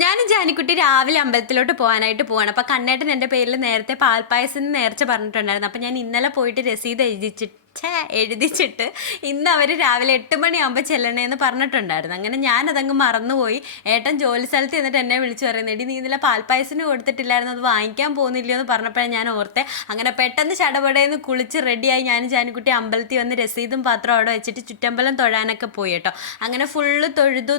ഞാനും ജാനിക്കുട്ടി രാവിലെ അമ്പലത്തിലോട്ട് പോകാനായിട്ട് പോവാണ്. അപ്പോൾ കണ്ണേട്ടൻ എൻ്റെ പേരിൽ നേരത്തെ പാൽപ്പായസം നേർച്ച പറഞ്ഞിട്ടുണ്ടായിരുന്നു. അപ്പോൾ ഞാൻ ഇന്നലെ പോയിട്ട് രസീത് എഴുതിച്ചിട്ട് ഇന്ന് അവർ രാവിലെ 8 മണിയാകുമ്പോൾ ചെല്ലണേന്ന് പറഞ്ഞിട്ടുണ്ടായിരുന്നു. അങ്ങനെ ഞാനതങ്ങ് മറന്നുപോയി. ഏട്ടൻ ജോലി സ്ഥലത്ത് എന്നിട്ട് എന്നെ വിളിച്ചു പറയുന്നത്, എടി നീ ഇന്നലെ പാൽപ്പായസിന് കൊടുത്തിട്ടില്ലായിരുന്നു, അത് വാങ്ങിക്കാൻ പോകുന്നില്ലയോ എന്ന് പറഞ്ഞപ്പോഴാണ് ഞാൻ ഓർത്തെ. അങ്ങനെ പെട്ടെന്ന് ചടപടയെന്ന് കുളിച്ച് റെഡിയായി ഞാൻ ജാനിക്കുട്ടി അമ്പലത്തിൽ വന്ന് രസീതും പാത്രം അവിടെ വെച്ചിട്ട് ചുറ്റമ്പലം തൊഴാനൊക്കെ പോയി കേട്ടോ. അങ്ങനെ ഫുള്ള്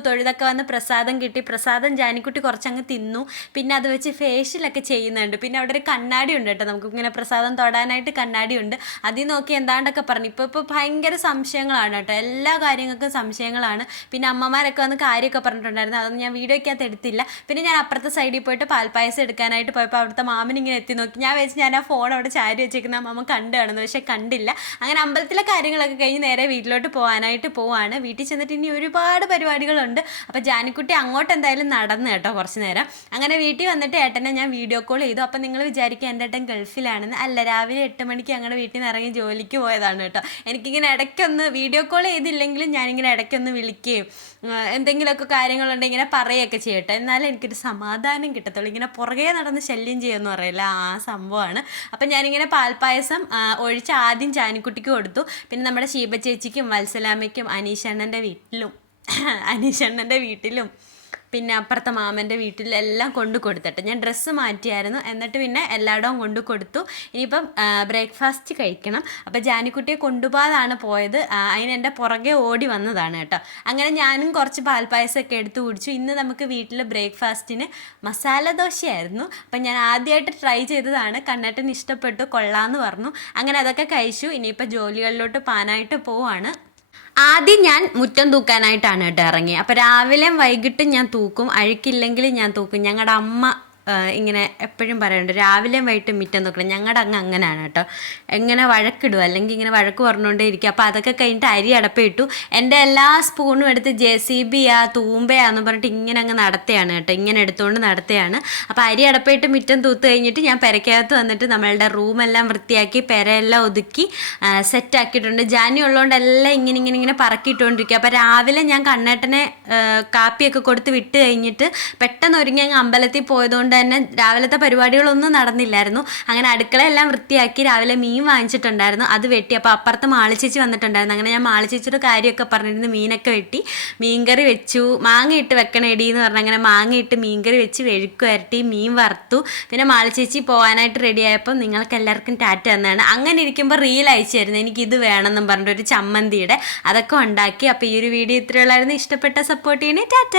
തൊഴുതൊക്കെ വന്ന് പ്രസാദം കിട്ടി. പ്രസാദം ജാനിക്കുട്ടി കുറച്ചങ്ങ് തിന്നു. പിന്നെ അത് വെച്ച് ഫേഷ്യലൊക്കെ ചെയ്യുന്നുണ്ട്. പിന്നെ അവിടെ ഒരു കണ്ണാടി ഉണ്ട് കേട്ടോ, നമുക്ക് ഇങ്ങനെ പ്രസാദം തൊടാനായിട്ട് കണ്ണാടി ഉണ്ട്. അതിൽ നോക്കി എന്താണ്ടൊക്കെ പറഞ്ഞു. ഇപ്പോൾ ഭയങ്കര സംശയങ്ങളാണ് കേട്ടോ, എല്ലാ കാര്യങ്ങൾക്കും സംശയങ്ങളാണ്. പിന്നെ അമ്മമാരൊക്കെ വന്ന് കാര്യമൊക്കെ പറഞ്ഞിട്ടുണ്ടായിരുന്നു, അതൊന്നും ഞാൻ വീഡിയോയ്ക്കകത്ത് എടുത്തില്ല. പിന്നെ ഞാൻ അപ്പുറത്തെ സൈഡിൽ പോയിട്ട് പാൽപ്പായസം എടുക്കാനായിട്ട് പോയപ്പോൾ അവിടുത്തെ മാമൻ ഇങ്ങനെ എത്തി നോക്കി. ഞാൻ വെച്ച് ഞാൻ ആ ഫോൺ അവിടെ ചാരി വെച്ചേക്കുന്ന മാമൻ കണ്ടു കാണുന്നു, പക്ഷേ കണ്ടില്ല. അങ്ങനെ അമ്പലത്തിലെ കാര്യങ്ങളൊക്കെ കഴിഞ്ഞ് നേരെ വീട്ടിലോട്ട് പോകാനായിട്ട് പോവാണ്. വീട്ടിൽ ചെന്നിട്ട് ഇനി ഒരുപാട് പരിപാടികളുണ്ട്. അപ്പോൾ ജാനിക്കുട്ടി അങ്ങോട്ട് എന്തായാലും നടന്നു കേട്ടോ കുറച്ച് നേരം. അങ്ങനെ വീട്ടിൽ വന്നിട്ട് ഏട്ടനെ ഞാൻ വീഡിയോ കോൾ ചെയ്തു. അപ്പോൾ നിങ്ങൾ വിചാരിക്കുക എൻ്റെ ഏട്ടൻ ഗൾഫിലാണെന്ന്. അല്ല, രാവിലെ 8 മണിക്ക് ഞങ്ങളുടെ വീട്ടിൽ നിന്ന് ഇറങ്ങി ജോലിക്ക് പോയതാണ് കേട്ടോ. എനിക്കിങ്ങനെ ഇടയ്ക്കൊന്ന് വീഡിയോ കോൾ ചെയ്തില്ലെങ്കിലും ഞാനിങ്ങനെ ഇടയ്ക്കൊന്ന് വിളിക്കുകയും എന്തെങ്കിലുമൊക്കെ കാര്യങ്ങളുണ്ടെങ്കിൽ ഇങ്ങനെ പറയുകയൊക്കെ ചെയ്യട്ടെ, എന്നാലും എനിക്കൊരു സമാധാനം കിട്ടത്തുള്ളൂ. ഇങ്ങനെ പുറകെ നടന്ന് ശല്യം ചെയ്യുമെന്ന് പറയില്ല, ആ സംഭവമാണ്. അപ്പം ഞാനിങ്ങനെ പാൽപ്പായസം ഒഴിച്ച് ആദ്യം ജാനിക്കുട്ടിക്ക് കൊടുത്തു. പിന്നെ നമ്മുടെ ശീബ ചേച്ചിക്കും വത്സലാമ്മയ്ക്കും അനീഷണ്ണൻ്റെ വീട്ടിലും പിന്നെ അപ്പുറത്തെ മാമൻ്റെ വീട്ടിലെല്ലാം കൊണ്ടു കൊടുത്തിട്ട് ഞാൻ ഡ്രസ്സ് മാറ്റിയായിരുന്നു. എന്നിട്ട് പിന്നെ എല്ലായിടവും കൊണ്ടു കൊടുത്തു. ഇനിയിപ്പം ബ്രേക്ക്ഫാസ്റ്റ് കഴിക്കണം. അപ്പോൾ ജാനിക്കുട്ടിയെ കൊണ്ടുപോകാതാണ് പോയത്. അതിനെൻ്റെ പുറകെ ഓടി വന്നതാണ് കേട്ടോ. അങ്ങനെ ഞാനും കുറച്ച് പാൽപ്പായസമൊക്കെ എടുത്ത് കുടിച്ചു. ഇന്ന് നമുക്ക് വീട്ടിൽ ബ്രേക്ക്ഫാസ്റ്റിന് മസാല ദോശയായിരുന്നു. അപ്പം ഞാൻ ആദ്യമായിട്ട് ട്രൈ ചെയ്തതാണ്. കണ്ണേട്ടന് ഇഷ്ടപ്പെട്ടു, കൊള്ളാമെന്ന് പറഞ്ഞു. അങ്ങനെ അതൊക്കെ കഴിച്ചു. ഇനിയിപ്പോൾ ജോലികളിലോട്ട് പോകാനായിട്ട് പോവാണ്. ആദ്യം ഞാൻ മുറ്റം തൂക്കാനായിട്ടാണ് കേട്ടോ ഇറങ്ങി. അപ്പോൾ രാവിലെയും വൈകിട്ടും ഞാൻ തൂക്കും, അഴുക്കില്ലെങ്കിൽ ഞാൻ തൂക്കും. ഞങ്ങളുടെ അമ്മ ഇങ്ങനെ എപ്പോഴും പറയുന്നുണ്ട് രാവിലെയും വൈകിട്ടും മുറ്റം തൂക്കണം. ഞങ്ങളുടെ അങ്ങനെയാണ് കേട്ടോ. എങ്ങനെ വഴക്കിടുക, അല്ലെങ്കിൽ ഇങ്ങനെ വഴക്ക് പറഞ്ഞുകൊണ്ടേ ഇരിക്കുക. അപ്പോൾ അതൊക്കെ കഴിഞ്ഞിട്ട് അരി അടപ്പിട്ടു. എൻ്റെ എല്ലാ സ്പൂണും എടുത്ത് JCB തൂമ്പയാന്ന് പറഞ്ഞിട്ട് ഇങ്ങനെ അങ്ങ് നടത്തുകയാണ് കേട്ടോ, ഇങ്ങനെ എടുത്തുകൊണ്ട് നടത്തുകയാണ്. അപ്പോൾ അരി അടപ്പിട്ട് മുറ്റം തൂത്ത് കഴിഞ്ഞിട്ട് ഞാൻ പെരക്കകത്ത് വന്നിട്ട് നമ്മളുടെ റൂമെല്ലാം വൃത്തിയാക്കി പെരയെല്ലാം ഒതുക്കി സെറ്റാക്കിയിട്ടുണ്ട്. ജാനി ഉള്ളതുകൊണ്ട് എല്ലാം ഇങ്ങനെ പറക്കിയിട്ടുകൊണ്ടിരിക്കുക. അപ്പോൾ രാവിലെ ഞാൻ കണ്ണേട്ടനെ കാപ്പിയൊക്കെ കൊടുത്ത് വിട്ട് കഴിഞ്ഞിട്ട് പെട്ടെന്ന് ഒരുങ്ങി അങ്ങ് അമ്പലത്തിൽ പോയതുകൊണ്ട് തന്നെ രാവിലത്തെ പരിപാടികളൊന്നും നടന്നില്ലായിരുന്നു. അങ്ങനെ അടുക്കളയെല്ലാം വൃത്തിയാക്കി. രാവിലെ മീൻ വാങ്ങിച്ചിട്ടുണ്ടായിരുന്നു, അത് വെട്ടി. അപ്പോൾ അപ്പുറത്ത് മാളിച്ചേച്ചി വന്നിട്ടുണ്ടായിരുന്നു. അങ്ങനെ ഞാൻ മാളിച്ചേച്ചിയുടെ കാര്യമൊക്കെ പറഞ്ഞിരുന്നു. മീനൊക്കെ വെട്ടി മീൻകറി വെച്ചു. മാങ്ങ ഇട്ട് വെക്കണേടി എന്ന് പറഞ്ഞാൽ അങ്ങനെ മാങ്ങ ഇട്ട് മീൻകറി വെച്ച് വെഴുക്ക് വരട്ടി മീൻ വറുത്തു. പിന്നെ മാളിച്ചേച്ചി പോകാനായിട്ട് റെഡി ആയപ്പോൾ നിങ്ങൾക്ക് എല്ലാവർക്കും ടാറ്റ തന്നെയാണ്. അങ്ങനെ ഇരിക്കുമ്പോൾ റീൽ അയച്ചായിരുന്നു, എനിക്കിത് വേണമെന്നും പറഞ്ഞിട്ട് ഒരു ചമ്മന്തിയുടെ. അതൊക്കെ ഉണ്ടാക്കി. അപ്പോൾ ഈ ഒരു വീഡിയോ ഇത്രയുള്ളായിരുന്നു. ഇഷ്ടപ്പെട്ട സപ്പോർട്ട് ചെയ്യണേ. ടാറ്റ.